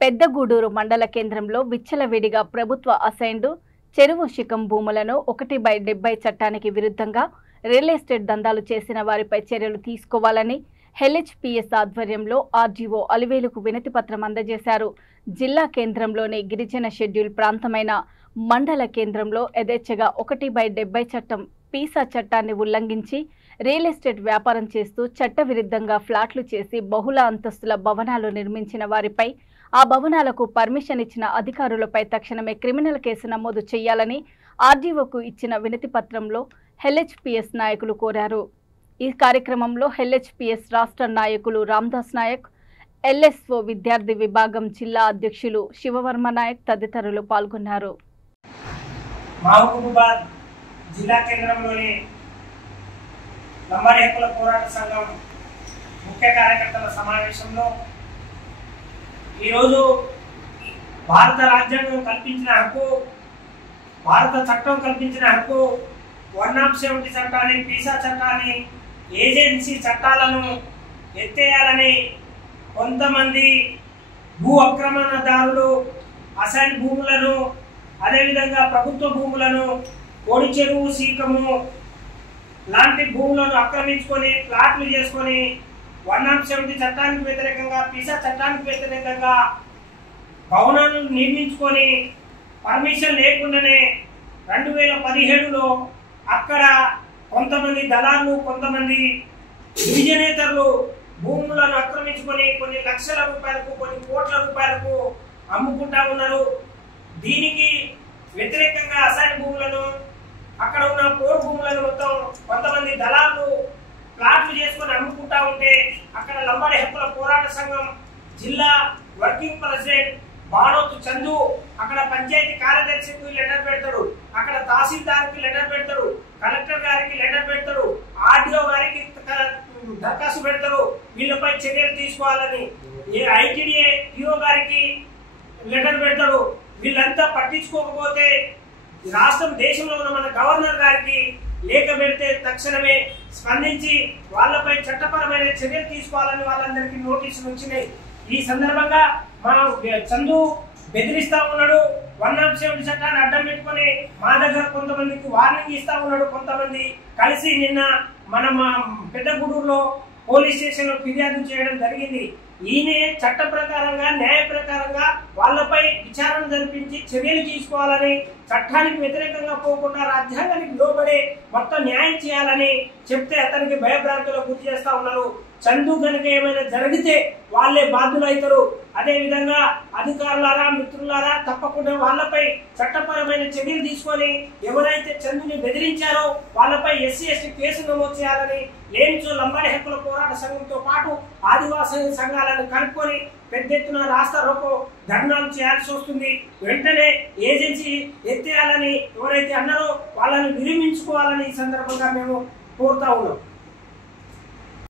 పెద్దగూడూరు మండల కేంద్రంలో విచ్చలవిడిగా ప్రభుత్వ అసైన్డ్ చెరువు శిఖం భూములను 1/70 చట్టానికి విరుద్ధంగా రియల్ ఎస్టేట్ దందాలు చేసిన వారిపై చర్యలు తీసుకోవాలని హెచ్పిఎస్ ఆధ్వర్యంలో ఆర్డీఓ అలివేలుకు వినతి పత్రం అందజేశారు. జిల్లా కేంద్రంలోని గిరిజన షెడ్యూల్ ప్రాంతమైన మండల కేంద్రంలో యథేచ్ఛగా 1/70 చట్టం పీసా చట్టాన్ని ఉల్లంఘించి రియల్ ఎస్టేట్ వ్యాపారం చేస్తూ చట్టవిరుద్ధంగా ఫ్లాట్లు చేసి బహుళ అంతస్తుల భవనాలు నిర్మించిన వారిపై ఆ భవనాలకు పర్మిషన్ ఇచ్చిన అధికారులపై తక్షణమే క్రిమినల్ కేసు నమోదు చేయాలని ఆర్డీఓకు ఇచ్చిన వినతి పత్రంలో హెచ్పిఎస్ నాయకులు కోరారు. ఈ కార్యక్రమంలో హెచ్పిఎస్ రాష్ట్ర నాయకులు రామ్దాస్ నాయక్, ఎల్ఎస్ఓ విద్యార్థి విభాగం జిల్లా అధ్యక్షులు శివవర్మ నాయక్ తదితరులు పాల్గొన్నారు. మహబూబాబాద్ జిల్లా కేంద్రంలోని లంబాడి హక్కుల పోరాట సంఘం ముఖ్య కార్యకర్తల సమావేశంలో ఈరోజు భారత రాజ్యాంగం కల్పించిన హక్కు, భారత చట్టం కల్పించిన హక్కు 170 చట్టాన్ని, పీసా చట్టాన్ని, ఏజెన్సీ చట్టాలను ఎత్తేయాలని కొంతమంది భూ ఆక్రమణదారులు అసైన్ భూములను, అదేవిధంగా ప్రభుత్వ భూములను, కోడి చెరువు శీకము లాంటి భూములను ఆక్రమించుకొని ప్లాట్లు చేసుకొని 170 చట్టానికి వ్యతిరేకంగా, పీసా చట్టానికి వ్యతిరేకంగా భవనాలను నిర్మించుకొని పర్మిషన్ లేకుండానే 2017లో అక్కడ కొంతమంది దళాలు, కొంతమంది గిరిజనేతరులు భూములను ఆక్రమించుకొని కొన్ని లక్షల రూపాయలకు, కొన్ని కోట్ల రూపాయలకు అమ్ముకుంటా ఉన్నారు. దీనికి వ్యతిరేకంగా అసైన్ భూములను, అక్కడ ఉన్న కోర్ భూములను మొత్తం కొంతమంది దళాలు ప్లాట్లు చేసుకొని అమ్ముకుంటా ఉంటే అక్కడ లంబాడి హక్కుల పోరాట సంఘం జిల్లా వర్కింగ్ ప్రెసిడెంట్ బాణోతు చందు అక్కడ పంచాయతీ కార్యదర్శికి లెటర్ పెడతాడు, అక్కడ తహసీల్దార్కి లెటర్ పెడతాడు, కలెక్టర్ గారికి లెటర్ పెడతాడు, ఆర్డీఓ గారికి దరఖాస్తు పెడతారు వీళ్ళపై చర్యలు తీసుకోవాలని. ఐటీడీఏ ఈఓ గారికి లెటర్ పెడతాడు. వీళ్ళంతా పట్టించుకోకపోతే రాష్ట్రం, దేశంలో ఉన్న మన గవర్నర్ గారికి లేఖ పెడితే తక్షణమే స్పందించి వాళ్ళపై చట్టపరమైన చర్యలు తీసుకోవాలని వాళ్ళందరికీ నోటీసులు వచ్చినాయి. ఈ సందర్భంగా మా చందు బెదిరిస్తా ఉన్నాడు, 170 చట్టాన్ని అడ్డం పెట్టుకొని మా దగ్గర కొంతమందికి వార్నింగ్ ఇస్తా ఉన్నాడు. కొంతమంది కలిసి నిన్న మన పెద్దగూడూరులో పోలీస్ స్టేషన్ లో ఫిర్యాదు చేయడం జరిగింది. ఈయన చట్ట ప్రకారంగా, న్యాయ ప్రకారంగా వాళ్ళపై విచారణ జరిపించి చర్యలు తీసుకోవాలని, చట్టానికి వ్యతిరేకంగా పోకుండా రాజ్యాంగానికి లోబడే మొత్తం న్యాయం చేయాలని చెప్తే అతనికి భయభ్రాంతులకు గురి చేస్తా ఉన్నారు. చందు కనుక ఏమైనా జరిగితే వాళ్ళే బాధ్యులు అవుతారు. అదే విధంగా అధికారులారా, మిత్రులారా తప్పకుండా వాళ్ళపై చట్టపరమైన చర్యలు తీసుకొని ఎవరైతే చందుని బెదిరించారో వాళ్ళపై SC/ST కేసు నమోదు చేయాలని లేనిచో లంబాడి హక్కుల పోరాట సంఘంతో పాటు ఆదివాసీ సంఘాలను కలుపుకొని పెద్ద ఎత్తున రాస్తా రోకో ధర్నాలు చేయాల్సి వస్తుంది. వెంటనే ఏజెన్సీ ఎత్తేయాలని ఎవరైతే అన్నారో వాళ్ళని విరమించుకోవాలని ఈ సందర్భంగా మేము కోరుతా ఉన్నాం.